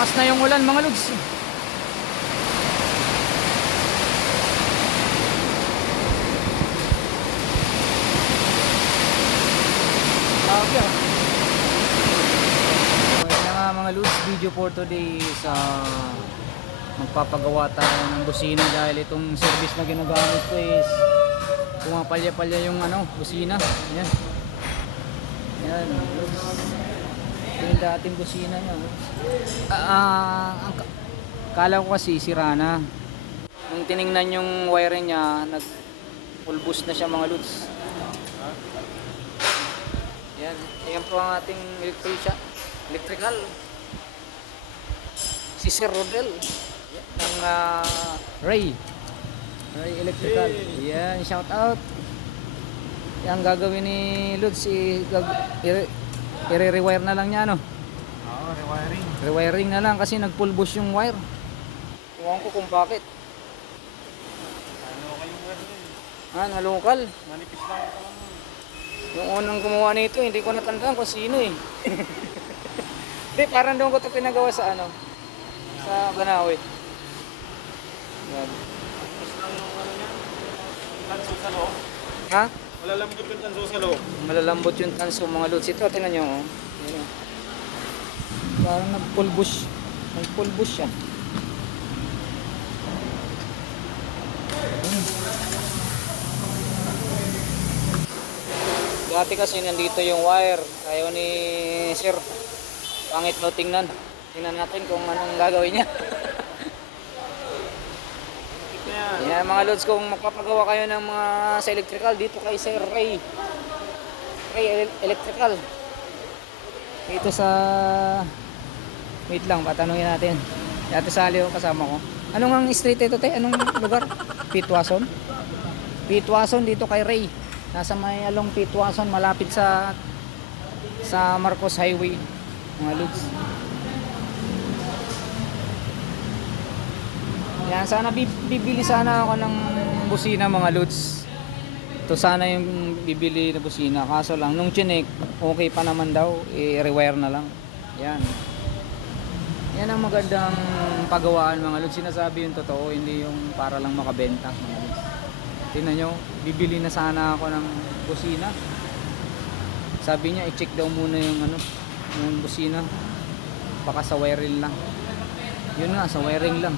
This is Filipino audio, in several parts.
Lakas na yung ulan mga lods. Grabe ah. Ayan na nga mga lods, video for today sa magpapagawa tayo ng busina dahil itong service na ginagamit ko is pumapalya-palya yung busina. Ayan. Ayan. Ito yung dating busina niya. Kala ko kasi sira na. Nung tiningnan yung wiring niya, nag-pulbus na siya mga lods. Ayan. Ayan po ang ating electrical. Si Sir Rodel. Ng Ray Electrical. Yan, shout out. Yang gagawin ni Lods i-rewire na lang niya rewiring na lang kasi nagpulbos yung wire. Ewan ko kung bakit. Nalokal. Manipis lang ito lang. Yung unang gumawa nito, hindi ko natandaan kung sino eh. Hindi, parang doon ko ito pinagawa sa sa Banawe. Yan. Manipis lang yung ano niya. Tanso sa loob. Ha? Malalambot yung tanso sa loob. Malalambot yung tanso mga lods. Ito, tingnan nyo. Oh. Yan, oh. Parang nagpulbos. Nagpulbos siya. Dati kasi nandito yung wire. Ayaw ni Sir. Pangit mo tingnan. Tingnan natin kung anong gagawin niya. Yan mga lods, kung magpapagawa kayo ng mga sa electrical dito kay Sir Ray Electrical dito sa wait lang, patanungin natin Ate Sally yung kasama ko. Anong ang street ito te? Anong lugar? Pitwason dito kay Ray. Nasa may along Pitwason, malapit sa Marcos Highway mga lods. Yan, sana bibili sana ako ng busina mga lods. Ito sana yung bibili na busina. Kaso lang, nung chinek, okay pa naman daw. I-rewire na lang. Yan. Yan ang magandang pagawaan mga lods. Sinasabi yung totoo, hindi yung para lang makabenta mga lods. Tingnan nyo, bibili na sana ako ng busina. Sabi niya, i-check daw muna yung busina. Baka sa wiring lang. Yun nga, sa wiring lang.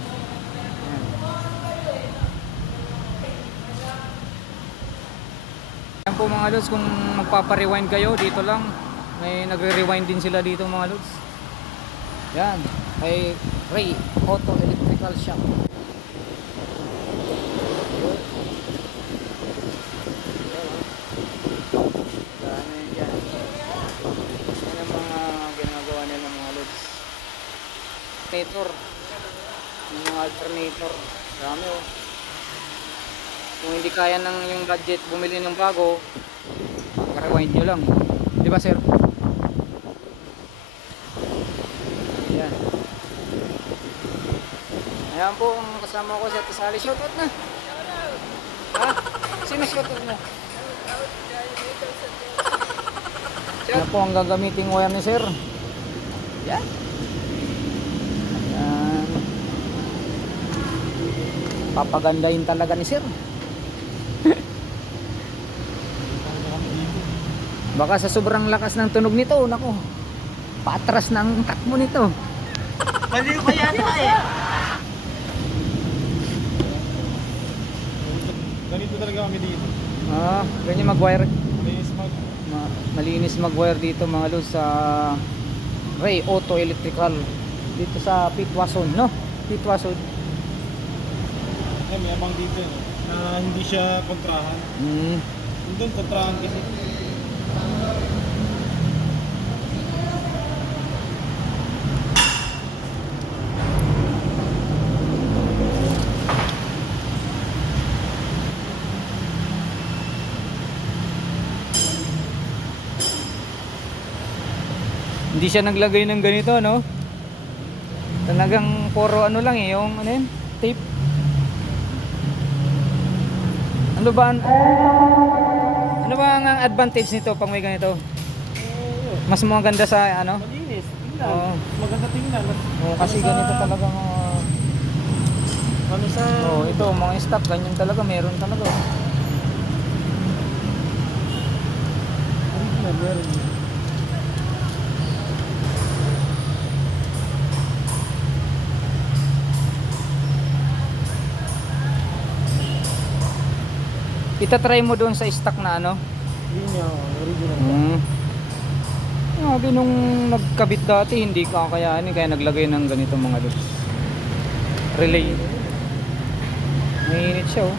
Yan po mga lods, kung magpapa-rewind kayo dito lang, may nagre-rewind din sila dito mga lods. Yan, kay Ray Auto Electrical Shop. Yan ang mga ginagawa nila mga lods. Yung mga alternator, dami oh. Kung hindi kaya ng yung budget bumili ng bago, rewind nyo lang. Di ba sir? Ayan. Ayan po ang kasama ko si Ate Sally. Shoutout na. Ha? Sino shoutout na? Ayan po ang gagamiting wire ni sir. Yan. Ayan. Papagandahin talaga ni sir. Baka sa sobrang lakas ng tunog nito, nako, patras na ang takbo nito. Baliw pa yan eh. Ganito talaga kami dito. Ganyan mag-wire. Malinis Malinis mag-wire dito mga lods sa Ray Auto Electrical. Dito sa Pitwason, no? Pitwason. May abang dito na hindi siya kontrahan. Doon kontrahan kasi. Hindi siya naglagay ng ganito, no? Talagang puro lang yung tape. Ano ba ang advantage nito pag may ganito? Mas maganda sa Malinis. tingnan. Oo. Maganda tingnan. Oo, kasi Ano sa- ganito talaga mga... Ano sa... Oh, ito mga stock ganyan talaga, meron talaga. Original, meron. Itatry mo doon sa stock na ano. Hindi niya, original. Sabi nung nagkabit dati, hindi kakayanin kaya naglagay ng ganito mga loops. Relay. Mainit siya oh.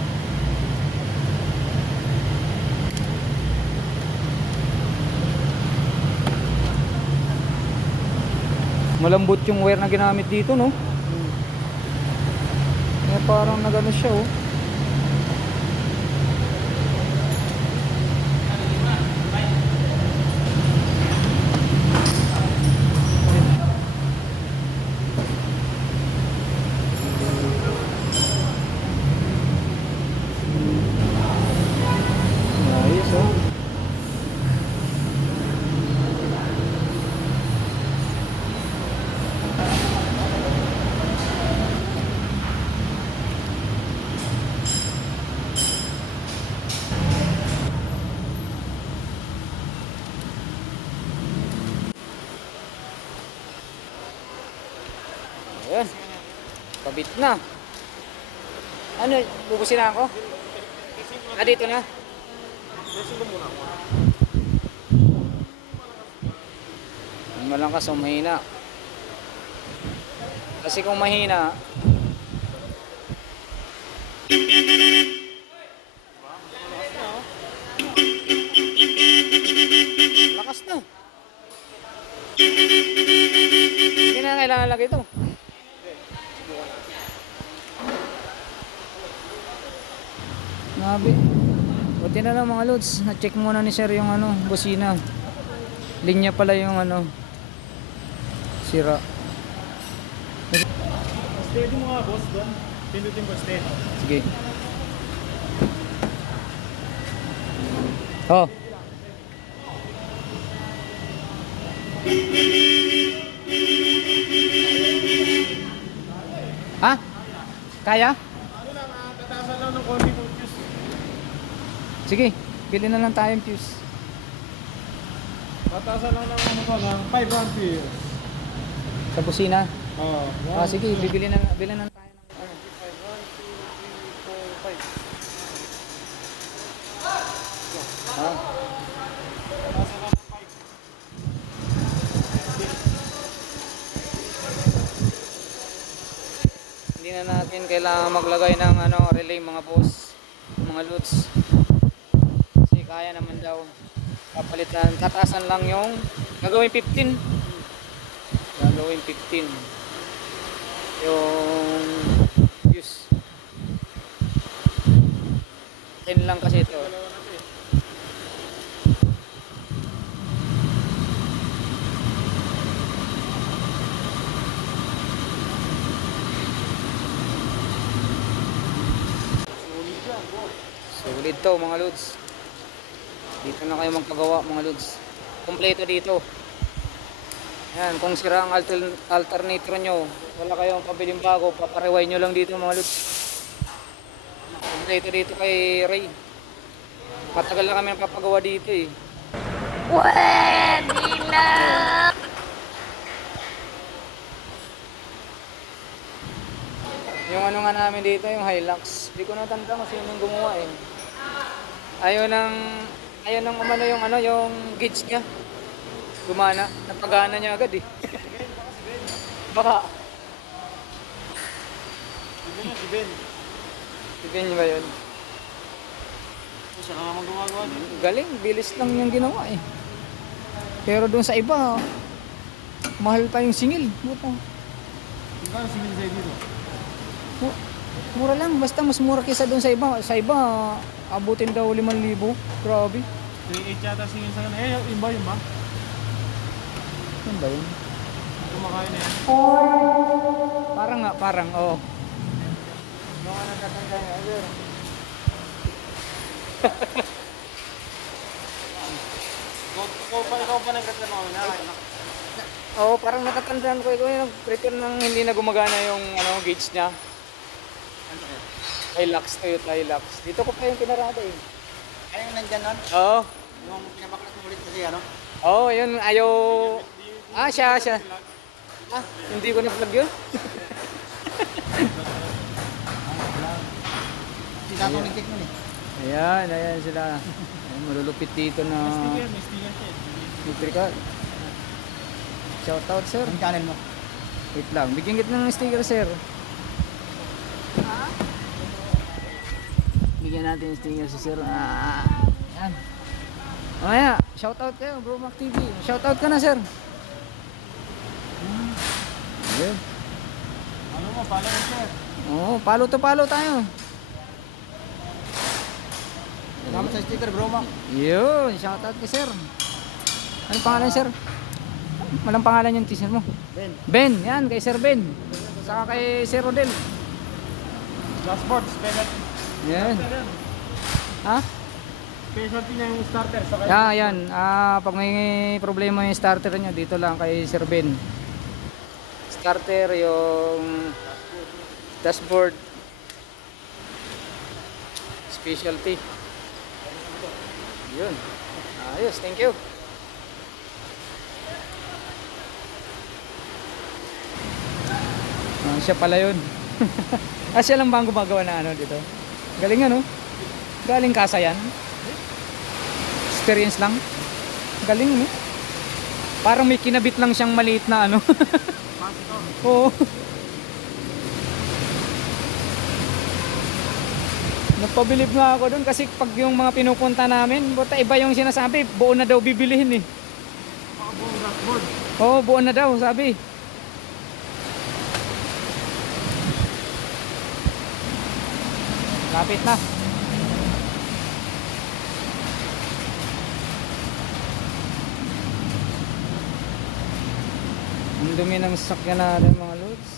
Malambot yung wire na ginamit dito no. Kaya parang nagano siya oh. Ayos oh. Ayan. Kabit na. Ano, bubusin na ako? Ah, dito na. Ang malakas o mahina. Kasi kung mahina, lakas na. Hindi na kailangan lagi ito. Nabi. Buti na lang mga lods. Na-check muna ni sir yung ano, busina. Linya pala yung ano, sira. Steady mo nga, boss, doon. Pindutin ko steady. Sige. Oh. Ha? Kaya? Ano lang, tatasan lang ng konti ng fuse. Sige, pili na lang tayong fuse. Tatasan lang ng ano ko, ng 5 ampere. Sa busina. Oo. Ah, sige, bilhin na tayo ng ano. 5, 1, 2, 3, 4, 5. Ah. Tatasan lang ng 5. Hindi na natin kailangan maglagay ng ano, relay mga boss, mga loads. Kasi kaya naman daw. Papalitan, tatasan lang yung gagawin 15. Gagawin 15. Yung fuse. 10 lang kasi ito. Solid to mga loads. Dito na kayo magpagawa mga loads. Kompleto dito. Yan, kung sira ang alternator nyo, wala kayong pabiling bago, paparewind nyo lang dito mga loads. Kompleto dito kay Ray. Matagal na kami napapagawa dito eh. Pwede na! Yung ano nga namin dito, yung Hilux. Hindi ko natanda kung sino yung gumawa eh. Ayaw ng umano yung ano, yung gauge niya. Gumana, napagana niya agad eh. Baka. Si Ben. Si Ben ba yun? Siya ka naman gumagawa din. Galing, bilis lang yung ginawa eh. Pero doon sa iba, mahal pa yung singil. Buta. Magkano si Ben sa'yo dito? Mura lang, basta mas mura kaysa doon sa iba. Sa iba, abutin daw 5,000. Grabe. 3.8 yata singin sa kanila. Eh, yun ba? Yan ba yun? Kumakain na yan. Parang, oo. Yung ano tatanda niya, sir. Ikaw pa nagkatla mo kami na. Oo, parang natatandaan ko ito yung return ng hindi na gumagana yung ano, gauge niya. Ano kaya? Hilux, Toyota Hilux. Dito ko pa yung pinarada eh. Ay, yung nandyan nun? Oo. Yung pinapaklas mo ulit kasi ano? Oo, yun, ayaw... siya. Hindi ko na-plug yun. Si Tatong nagtik nun eh. Ayan sila. Ayan, malulupit dito na May sticker siya eh. electrical. Shout out, sir. Ang channel mo? Wait lang, bigyan kita ng sticker, sir. Bigyan natin yung sticker si sir. Yan. Mamaya, shout out kayo, Bro Mac TV. Shout out ka na, sir. Ayun. Ano mo, follow mo sir. Oo, palo to palo tayo. Salamat sa sticker bro mo. Yun, shout out kay sir. Ano pangalan, sir? Walang pangalan yung t-shirt mo. Ben. Ben, yan, kay Sir Ben. Saka kay Sir Rodel. Dashboard, specialty. Yan. Ha? Specialty niya yung starter. Saka Yan. Pag may problema yung starter niya, dito lang kay Sir Ben. Starter, yung dashboard. Specialty. Yun. Ayos, thank you. Siya pala yun. Siya lang ba ang gumagawa na ano dito? Galing ano? Galing kasa yan. Experience lang. Galing no? Parang may kinabit lang siyang maliit na ano. Oo. Nagpabilib nga ako doon kasi pag yung mga pinupunta namin, buta iba yung sinasabi, buo na daw bibilihin eh. buong dashboard. Oo, buo na daw sabi. Lapit na. Ang dumi ng sasakyan natin mga lods.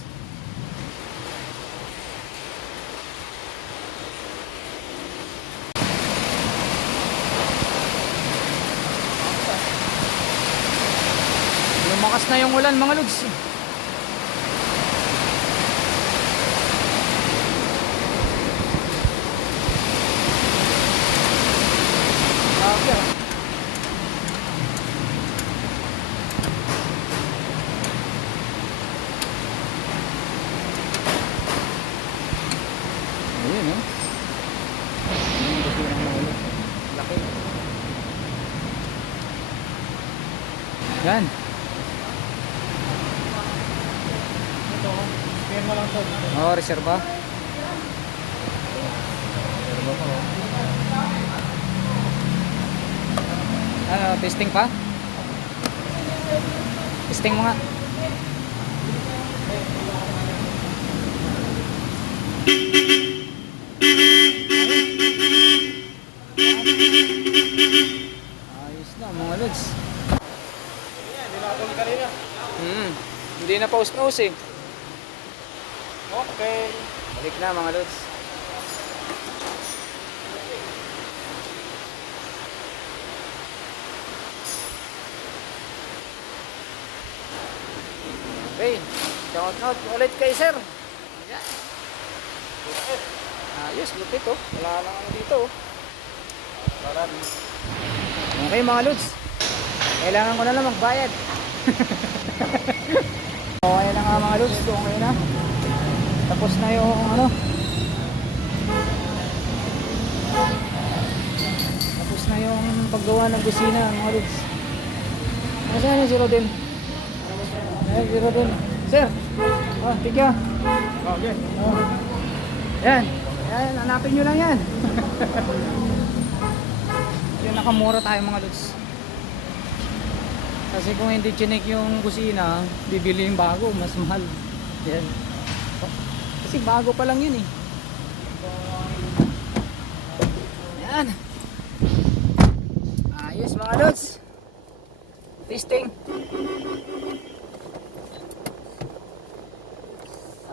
Lumakas na yung ulan mga lods. Grabe ah. Ayun oh. Ayun, gusto ng ulo. Laki. Yan. Ito, spare mo lang to dito. Oh, reserva. Reserva ko. Ano, testing pa? Testing mo nga. Ayos na mga lods. Ayan, dinatol kanina. Hindi na paus-paus eh. Okay. Balik na mga lods. Okay, shout out ulit kay sir. Ayan. Ayos, lupit oh. Wala lang ano dito oh. Okay mga lods. Kailangan ko na lang magbayad. Okay na nga mga lods, okay na. Tapos na yung ano. Tapos na yung paggawa ng busina mga lods. Nasaan yung si Rodel? Ayan, si Rodel. Sir! Oh, thank you. Okay. Oh. Yan. Yan, hanapin nyo lang yan. Yung nakamura tayo mga lods. Kasi kung hindi chinek yung kusina, bibili yung bago, mas mahal. Yan. Kasi bago pa lang yun eh. Yan. Ayos mga lods. Testing.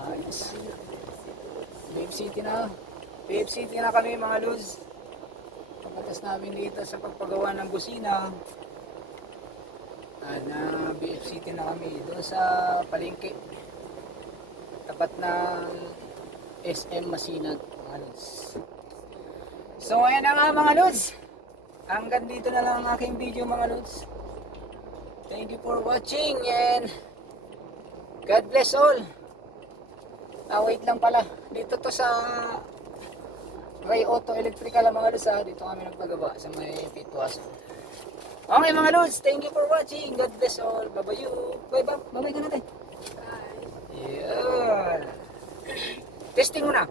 Ayos. Babe City na kami mga lods. Pagkatas namin dito sa pagpagawa ng busina. Na BF City na kami doon sa palengke. Tapat ng SM Masinag, mga lods. So ayan na nga mga lods. Hanggang dito na lang ang aking video mga lods. Thank you for watching and God bless all. Wait lang pala. Dito to sa Ray Auto Electrical mga lods ha. Dito kami nagpagawa sa may Pitwasan. Okay mga lods, thank you for watching. God bless all. Bye-bye you. Bye-bye ka natin. Bye. Yeah. Testing muna.